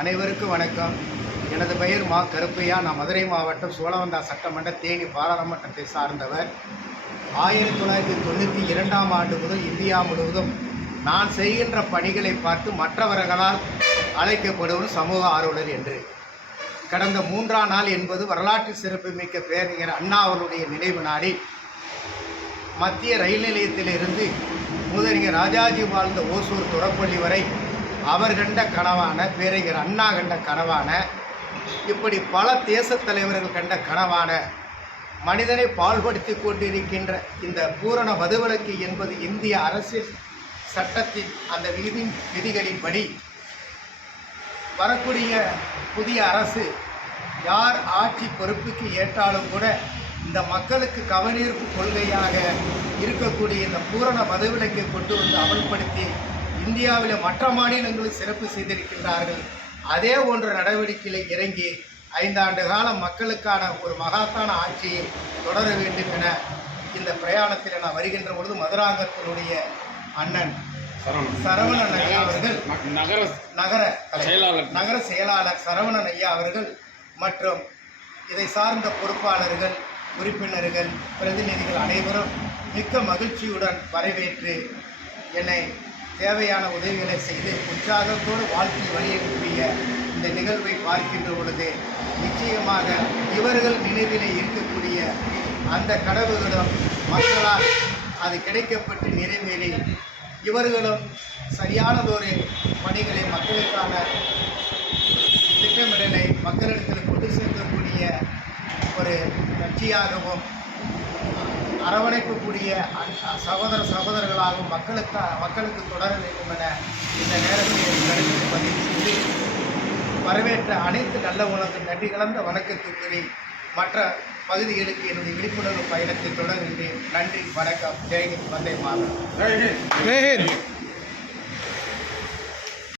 அனைவருக்கும் வணக்கம். எனது பெயர் மா கருப்பையா. நான் மதுரை மாவட்டம் சோழவந்தா சட்டமன்ற தேனி பாராளுமன்றத்தை சார்ந்தவர். 1992ஆம் ஆண்டு முதல் இந்தியா முழுவதும் நான் செய்கின்ற பணிகளை பார்த்து மற்றவர்களால் அழைக்கப்படுவது சமூக ஆர்வலர் என்று. கடந்த 3ஆம் நாள் என்பது வரலாற்று சிறப்புமிக்க பேரறிஞர் அண்ணா அவர்களுடைய நினைவு நாளில் மத்திய ரயில் நிலையத்திலிருந்து முதறிஞர் ராஜாஜி வாழ்ந்த ஓசூர் தொடப்பள்ளி வரை அவர் கண்ட கனவான, பேரறிஞர் அண்ணா கண்ட கனவான, இப்படி பல தேசத் தலைவர்கள் கண்ட கனவான, மனிதனை பாழ்படுத்தி கொண்டிருக்கின்ற இந்த பூரண மதுவிலக்கு என்பது இந்திய அரசியல் சட்டத்தின் அந்த விதிகளின்படி வரக்கூடிய புதிய அரசு யார் ஆட்சி பொறுப்புக்கு ஏற்றாலும் கூட இந்த மக்களுக்கு கவனீர்ப்பு கொள்கையாக இருக்கக்கூடிய இந்த பூரண மதுவிலக்கை கொண்டு வந்து அமல்படுத்தி இந்தியாவில் மற்ற மாநிலங்களில் சிறப்பு செய்திருக்கின்றார்கள். அதே போன்ற நடவடிக்கையில் இறங்கி 5 ஆண்டு காலம் மக்களுக்கான ஒரு மகத்தான ஆட்சியை தொடர வேண்டும் என இந்த பிரயாணத்தில் நான் வருகின்ற பொழுது மதுராங்கத்தினுடைய அண்ணன் சரவணன் ஐயா அவர்கள், நகர செயலாளர் சரவணன் ஐயா அவர்கள் மற்றும் இதை சார்ந்த பொறுப்பாளர்கள், உறுப்பினர்கள், பிரதிநிதிகள் அனைவரும் மிக்க மகிழ்ச்சியுடன் வரவேற்று என்னை தேவையான உதவிகளை செய்து உற்சாகத்தோடு வாழ்க்கை வழியக்கூடிய இந்த நிகழ்வை பார்க்கின்ற பொழுது நிச்சயமாக இவர்கள் நினைவிலே இருக்கக்கூடிய அந்த கனவுகளும் மக்களால் அது கிடைக்கப்பட்டு நிறைவேறி இவர்களும் சரியானதொரு பணிகளை மக்களுக்கான திட்டமிடலை மக்களிடத்தில் கொண்டு சேர்க்கக்கூடிய ஒரு கட்சியாகவும் அரவணைக்கக்கூடிய சகோதரர்களாகவும் மக்களுக்கு தொடர வேண்டும் என இந்த நேரத்தில் கருத்து பதிவு செய்து வரவேற்ற அனைத்து நல்ல உணர்வு நன்றி கலந்த வணக்கத்திற்கு மற்ற பகுதிகளுக்கு எனது விழிப்புணர்வு பயணத்தை தொடர்கின்றேன். நன்றி, வணக்கம். ஜெய்ஹிந்த், வந்தே மாதரம்.